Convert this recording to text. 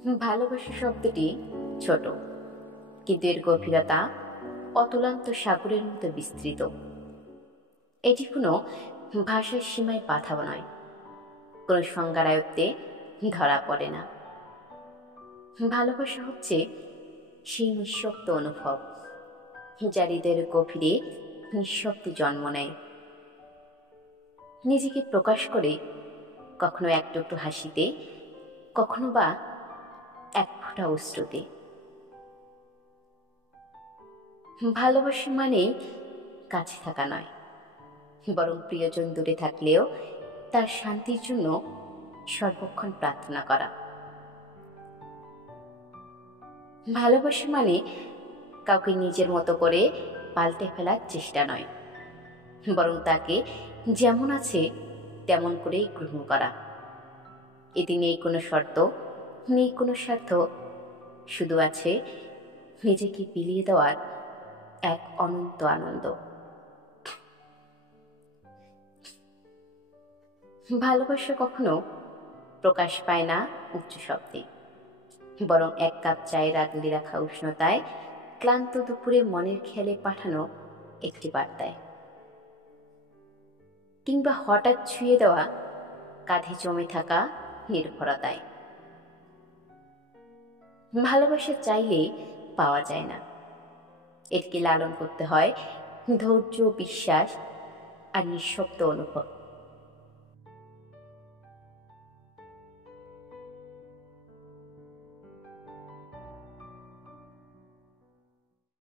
ভালোবাসা শব্দটি ছোট, কিন্তু এর গভীরতা অতুলান্ত সাগরের মতো বিস্তৃত। এটি কোনো ভাষার সীমায় বাধা নয়, কোনো সংজ্ঞার আয়ত্তে ধরা পড়ে না। ভালোবাসা হচ্ছে সেই নিঃশব্দ অনুভব যা হৃদয়ের গভীরে নিঃশব্দে জন্ম নেয়, নিজেকে প্রকাশ করে কখনো এক টুকরো হাসিতে, কখনো বা এক ফোঁটা অশ্রুতে। ভালোবাসা মানে কাছে থাকা নয়, বরং প্রিয়জন দূরে থাকলেও তার শান্তির জন্য সর্বক্ষণ প্রার্থনা করা। ভালোবাসা মানে কাউকে নিজের মতো করে পাল্টে ফেলার চেষ্টা নয়, বরং তাকে যেমন আছে তেমন করেই গ্রহণ করা। এতে নেই কোনো শর্ত, নেই কোনো স্বার্থ, শুধু আছে নিজেকে বিলিয়ে দেওয়ার এক অনন্ত আনন্দ। ভালোবাসা কখনো প্রকাশ পায় না উচ্চ শব্দে, বরং এক কাপ চায়ের আগলে রাখা উষ্ণতায়, ক্লান্ত দুপুরে মনের খেয়ালে পাঠানো একটি বার্তায়, কিংবা হঠাৎ ছুঁয়ে দেওয়া কাঁধে জমে থাকা নির্ভরতায়। ভালোবাসা চাইলে পাওয়া যায় না, এটিকে লালন করতে হয় ধৈর্য, বিশ্বাস আর নিঃশব্দ অনুভব।